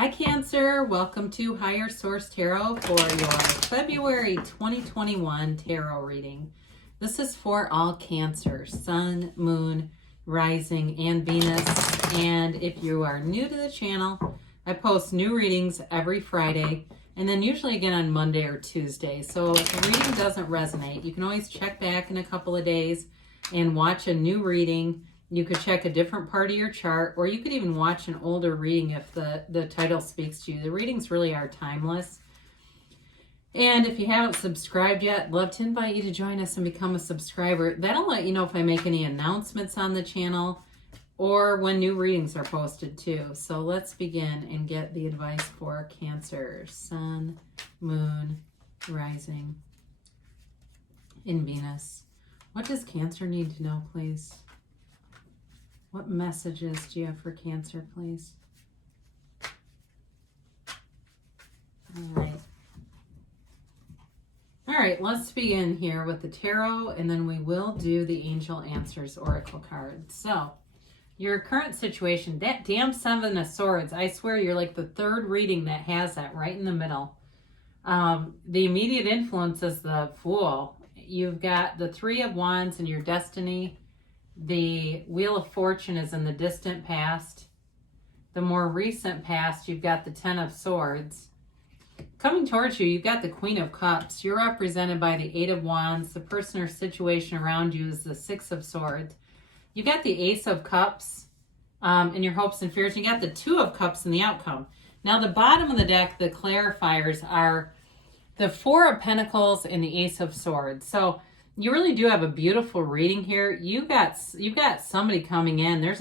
Hi Cancer, welcome to Higher Source Tarot for your February 2021 tarot reading. This is for all Cancer, Sun, Moon, Rising, and Venus. And if you are new to the channel, I post new readings every Friday and then usually again on Monday or Tuesday. So if the reading doesn't resonate, you can always check back in a couple of days and watch a new reading. You could check a different part of your chart, or you could even watch an older reading if the title speaks to you. The readings really are timeless. And if you haven't subscribed yet, I'd love to invite you to join us and become a subscriber. That'll let you know if I make any announcements on the channel or when new readings are posted too. So let's begin and get the advice for Cancer, Sun, Moon, Rising, in Venus. What does Cancer need to know, please? What messages do you have for Cancer, please? All right, let's begin here with the tarot, and then we will do the Angel Answers Oracle card. So, your current situation, that damn Seven of Swords, I swear you're like the third reading that has that right in the middle. The immediate influence is the Fool. You've got the Three of Wands in your destiny. The Wheel of Fortune is in the distant past. The more recent past, you've got the Ten of Swords. Coming towards you, you've got the Queen of Cups. You're represented by the Eight of Wands. The person or situation around you is the Six of Swords. You've got the Ace of Cups in your hopes and fears. You got the Two of Cups in the outcome. Now, the bottom of the deck, the clarifiers, are the Four of Pentacles and the Ace of Swords. So, you really do have a beautiful reading here. You've got somebody coming in. There's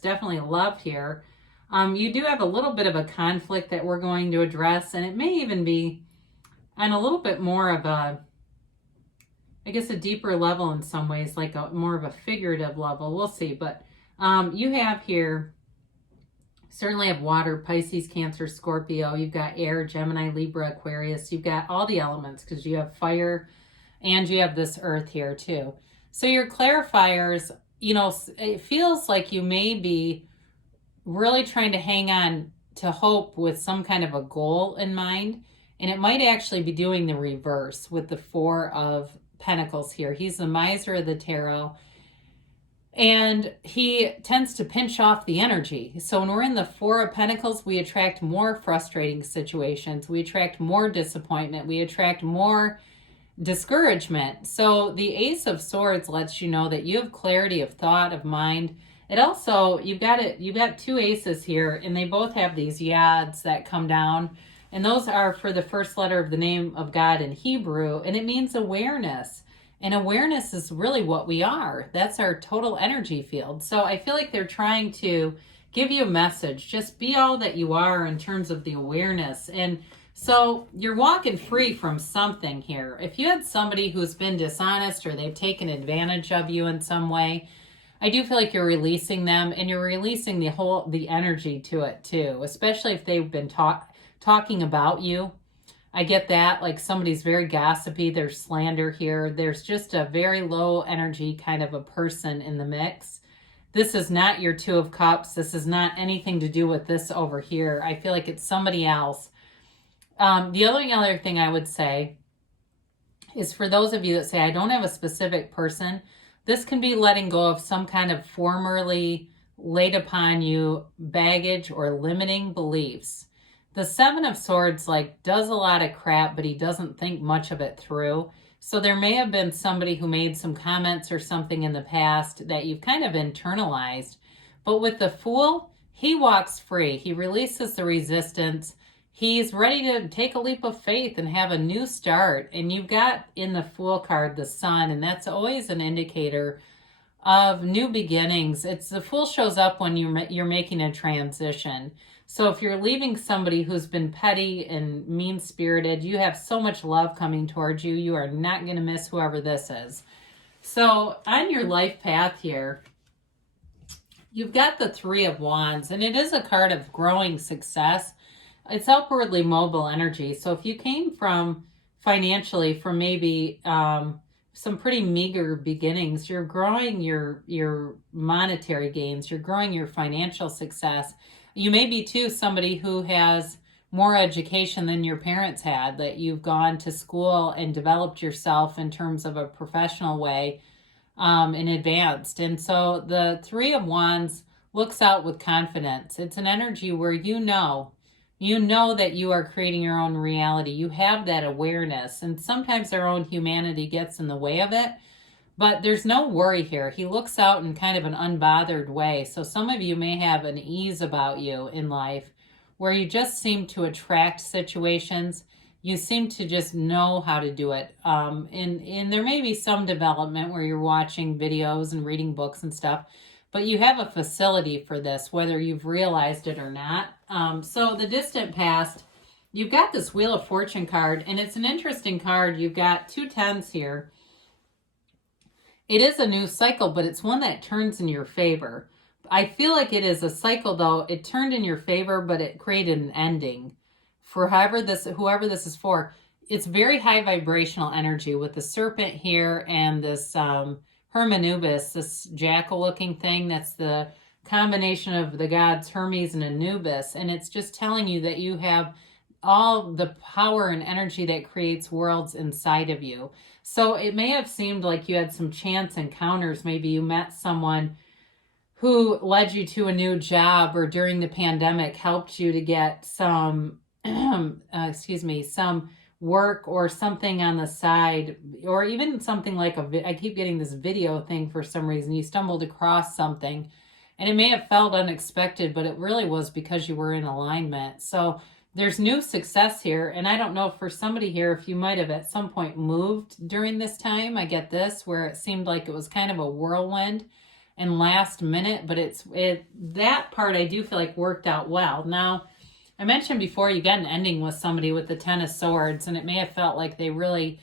definitely a love here. You do have a little bit of a conflict that we're going to address, and it may even be on a little bit more of a, I guess, a deeper level in some ways, like a more of a figurative level. We'll see. But you have here, certainly have water, Pisces, Cancer, Scorpio. You've got air, Gemini, Libra, Aquarius. You've got all the elements because you have fire, and you have this earth here too. So your clarifiers, it feels like you may be really trying to hang on to hope with some kind of a goal in mind. And it might actually be doing the reverse with the Four of Pentacles here. He's the miser of the tarot. And he tends to pinch off the energy. So when we're in the Four of Pentacles, we attract more frustrating situations. We attract more disappointment. We attract more discouragement. So the Ace of Swords lets you know that you have clarity of thought, of mind. It also, you've got two aces here, and they both have these yads that come down, and those are for the first letter of the name of God in Hebrew, and it means awareness. And awareness is really what we are. That's our total energy field. So I feel like they're trying to give you a message. Just be all that you are in terms of the awareness. And so you're walking free from something here. If you had somebody who's been dishonest or they've taken advantage of you in some way, I do feel like you're releasing them, and you're releasing the energy to it too, especially if they've been talking about you. I get that, like somebody's very gossipy, there's slander here. There's just a very low energy kind of a person in the mix. This is not your Two of Cups. This is not anything to do with this over here. I feel like it's somebody else. The other thing I would say is for those of you that say, I don't have a specific person, this can be letting go of some kind of formerly laid upon you baggage or limiting beliefs. The Seven of Swords does a lot of crap, but he doesn't think much of it through. So there may have been somebody who made some comments or something in the past that you've kind of internalized. But with the Fool, he walks free. He releases the resistance. He's ready to take a leap of faith and have a new start. And you've got in the Fool card the Sun, and that's always an indicator of new beginnings. The Fool shows up when you're making a transition. So if you're leaving somebody who's been petty and mean-spirited, you have so much love coming towards you. You are not going to miss whoever this is. So on your life path here, you've got the Three of Wands, and it is a card of growing success. It's upwardly mobile energy. So if you came from financially from maybe some pretty meager beginnings, you're growing your monetary gains, you're growing your financial success. You may be too somebody who has more education than your parents had, that you've gone to school and developed yourself in terms of a professional way, and advanced. And so the Three of Wands looks out with confidence. It's an energy where you know that you are creating your own reality. You have that awareness, and sometimes our own humanity gets in the way of it. But there's no worry here. He looks out in kind of an unbothered way. So some of you may have an ease about you in life where you just seem to attract situations. You seem to just know how to do it. And there may be some development where you're watching videos and reading books and stuff, but you have a facility for this, whether you've realized it or not. So the distant past, you've got this Wheel of Fortune card, and it's an interesting card. You've got 2 10s here. It is a new cycle, but it's one that turns in your favor. I feel like it is a cycle, though. It turned in your favor, but it created an ending for whoever this is for. It's very high vibrational energy with the serpent here and this Hermanubis, this jackal-looking thing. That's the combination of the gods Hermes and Anubis, and it's just telling you that you have all the power and energy that creates worlds inside of you. So it may have seemed like you had some chance encounters. Maybe you met someone who led you to a new job, or during the pandemic helped you to get some, some work or something on the side, or even something like I keep getting this video thing for some reason. You stumbled across something and it may have felt unexpected, but it really was because you were in alignment. So there's new success here, and I don't know, for somebody here, if you might have at some point moved during this time. I get this, where it seemed like it was kind of a whirlwind and last minute, but that part I do feel like worked out well. Now, I mentioned before you get an ending with somebody with the 10 of Swords, and it may have felt like they really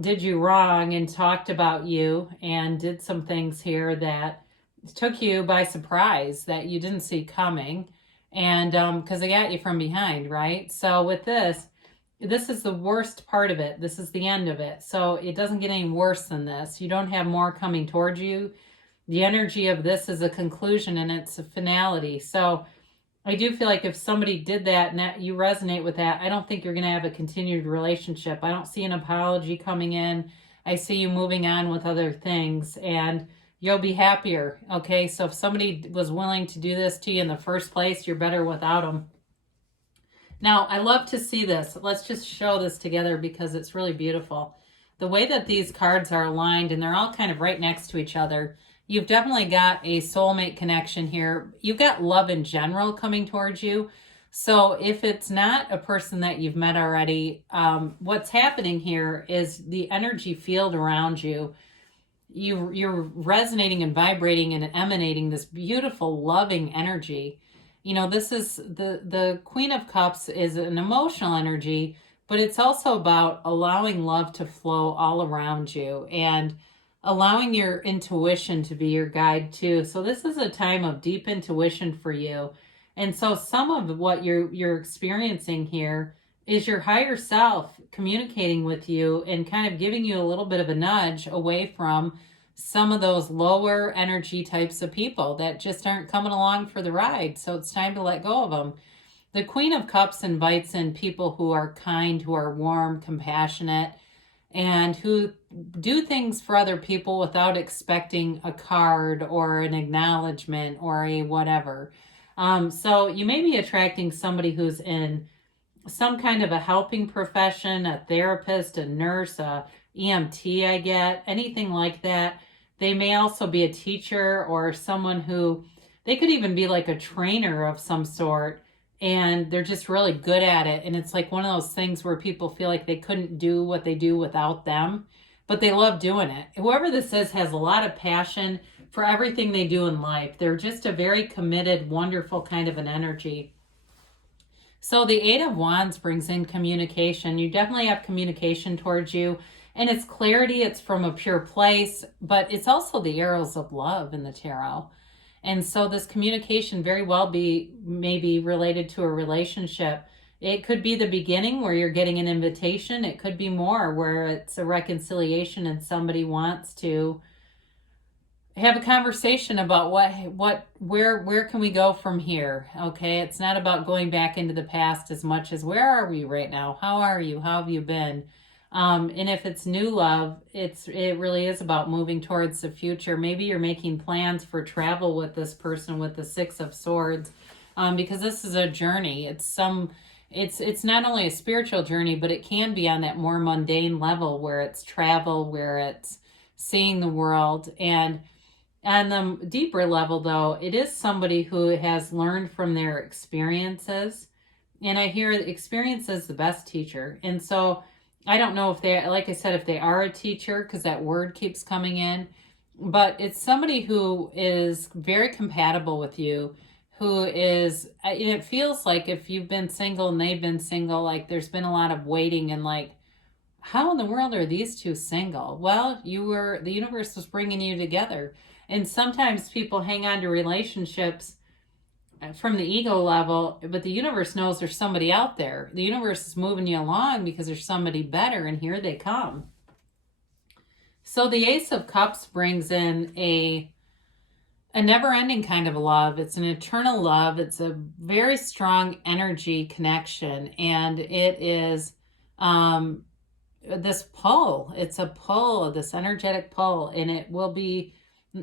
did you wrong and talked about you and did some things here that took you by surprise that you didn't see coming. And because they got you from behind, right? So with this is the worst part of it. This is the end of it. So it doesn't get any worse than this. You don't have more coming towards you. The energy of this is a conclusion and it's a finality. So I do feel like if somebody did that and that you resonate with that, I don't think you're going to have a continued relationship. I don't see an apology coming in. I see you moving on with other things, and you'll be happier, okay? So if somebody was willing to do this to you in the first place, you're better without them. Now, I love to see this. Let's just show this together because it's really beautiful. The way that these cards are aligned, and they're all kind of right next to each other, you've definitely got a soulmate connection here. You've got love in general coming towards you. So if it's not a person that you've met already, what's happening here is the energy field around you. You're resonating and vibrating and emanating this beautiful, loving energy. You know, this is the Queen of Cups is an emotional energy, but it's also about allowing love to flow all around you and allowing your intuition to be your guide too. So this is a time of deep intuition for you. And so some of what you're experiencing here is your higher self communicating with you and kind of giving you a little bit of a nudge away from some of those lower energy types of people that just aren't coming along for the ride. So it's time to let go of them. The Queen of Cups invites in people who are kind, who are warm, compassionate, and who do things for other people without expecting a card or an acknowledgement or a whatever. So you may be attracting somebody who's in some kind of a helping profession, a therapist, a nurse, a EMT, I get, anything like that. They may also be a teacher or someone who, they could even be like a trainer of some sort, and they're just really good at it. And it's like one of those things where people feel like they couldn't do what they do without them, but they love doing it. Whoever this is has a lot of passion for everything they do in life. They're just a very committed, wonderful kind of an energy. So the Eight of Wands brings in communication. You definitely have communication towards you, and it's clarity. It's from a pure place, but it's also the arrows of love in the tarot. And so this communication very well may be related to a relationship. It could be the beginning where you're getting an invitation. It could be more where it's a reconciliation and somebody wants to have a conversation about where can we go from here. Okay, it's not about going back into the past as much as where are we right now, how are you, how have you been. And if it's new love, it really is about moving towards the future. Maybe you're making plans for travel with this person with the Six of Swords, because this is a journey. It's not only a spiritual journey, but it can be on that more mundane level where it's travel, where it's seeing the world. And on the deeper level, though, it is somebody who has learned from their experiences. And I hear experience is the best teacher. And so I don't know if they, like I said, if they are a teacher, because that word keeps coming in, but it's somebody who is very compatible with you, who is, it feels like if you've been single and they've been single, like there's been a lot of waiting and like, how in the world are these two single? Well, the universe was bringing you together. And sometimes people hang on to relationships from the ego level, but the universe knows there's somebody out there. The universe is moving you along because there's somebody better, and here they come. So the Ace of Cups brings in a never-ending kind of love. It's an eternal love. It's a very strong energy connection, and it is this pull. It's a pull, this energetic pull, and it will be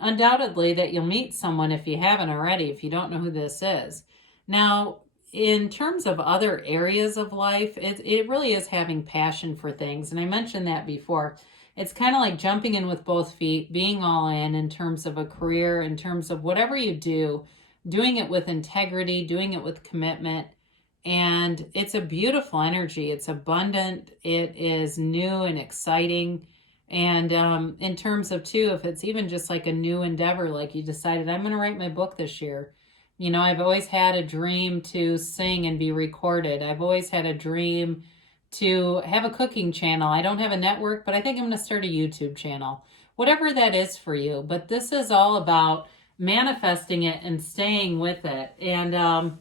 undoubtedly that you'll meet someone if you haven't already, if you don't know who this is. Now, in terms of other areas of life, it really is having passion for things. And I mentioned that before. It's kind of like jumping in with both feet, being all in terms of a career, in terms of whatever you do, doing it with integrity, doing it with commitment. And it's a beautiful energy. It's abundant. It is new and exciting. And in terms of, too, if it's even just like a new endeavor, like you decided, I'm going to write my book this year. You know, I've always had a dream to sing and be recorded. I've always had a dream to have a cooking channel. I don't have a network, but I think I'm going to start a YouTube channel. Whatever that is for you. But this is all about manifesting it and staying with it. And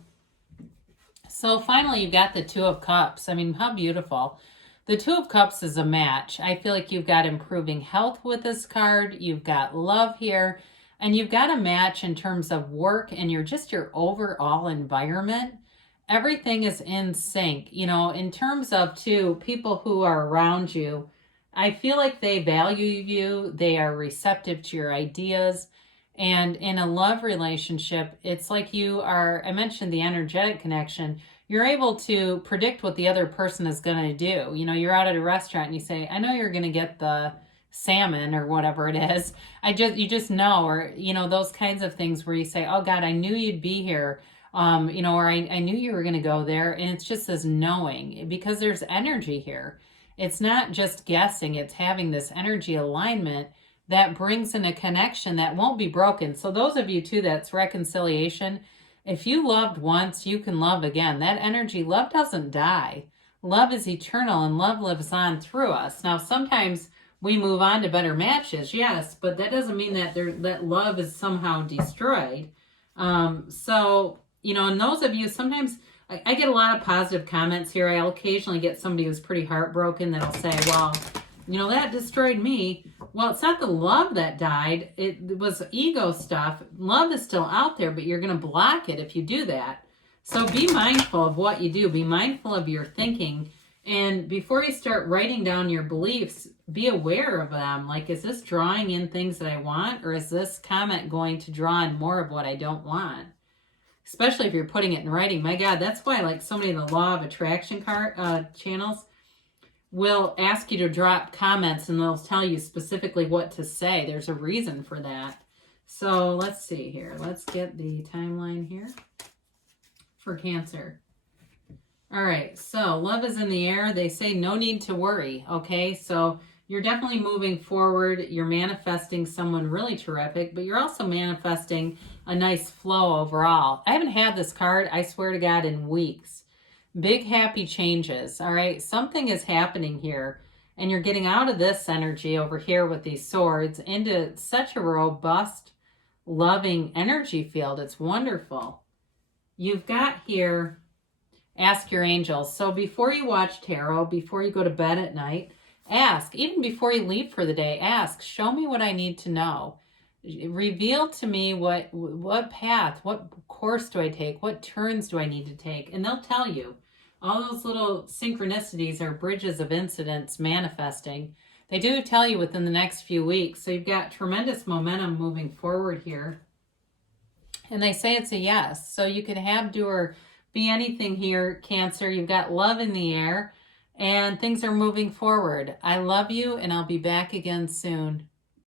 so finally, you've got the Two of Cups. I mean, how beautiful. The Two of Cups is a match. I feel like you've got improving health with this card. You've got love here. And you've got a match in terms of work and your overall environment. Everything is in sync. You know, in terms of, too, people who are around you, I feel like they value you. They are receptive to your ideas. And in a love relationship, it's like I mentioned the energetic connection. You're able to predict what the other person is going to do. You know, you're out at a restaurant and you say, I know you're going to get the salmon or whatever it is. You just know, or, you know, those kinds of things where you say, oh God, I knew you'd be here. You know, or I knew you were going to go there. And it's just this knowing, because there's energy here. It's not just guessing. It's having this energy alignment that brings in a connection that won't be broken. So those of you too, that's reconciliation. If you loved once, you can love again. That energy, love doesn't die. Love is eternal, and love lives on through us. Now, sometimes we move on to better matches, yes, but that doesn't mean that that love is somehow destroyed. So, you know, and those of you, sometimes I get a lot of positive comments here. I'll occasionally get somebody who's pretty heartbroken that'll say, well, you know, that destroyed me. Well, it's not the love that died. It was ego stuff. Love is still out there, but you're going to block it if you do that. So be mindful of what you do. Be mindful of your thinking. And before you start writing down your beliefs, be aware of them. Like, is this drawing in things that I want? Or is this comment going to draw in more of what I don't want? Especially if you're putting it in writing. My God, that's why like so many of the law of attraction channels will ask you to drop comments, and they'll tell you specifically what to say. There's a reason for that. So let's see here. Let's get the timeline here for Cancer. All right, so love is in the air. They say no need to worry, okay? So you're definitely moving forward. You're manifesting someone really terrific, but you're also manifesting a nice flow overall. I haven't had this card, I swear to God, in weeks. Big happy changes, all right? Something is happening here, and you're getting out of this energy over here with these swords into such a robust, loving energy field. It's wonderful. You've got here, ask your angels. So before you watch tarot, before you go to bed at night, ask. Even before you leave for the day, ask, show me what I need to know. Reveal to me what path, what course do I take, what turns do I need to take, and they'll tell you. All those little synchronicities are bridges of incidents manifesting. They do tell you within the next few weeks, so you've got tremendous momentum moving forward here. And they say it's a yes, so you could have, do, or be anything here, Cancer. You've got love in the air, and things are moving forward. I love you, and I'll be back again soon.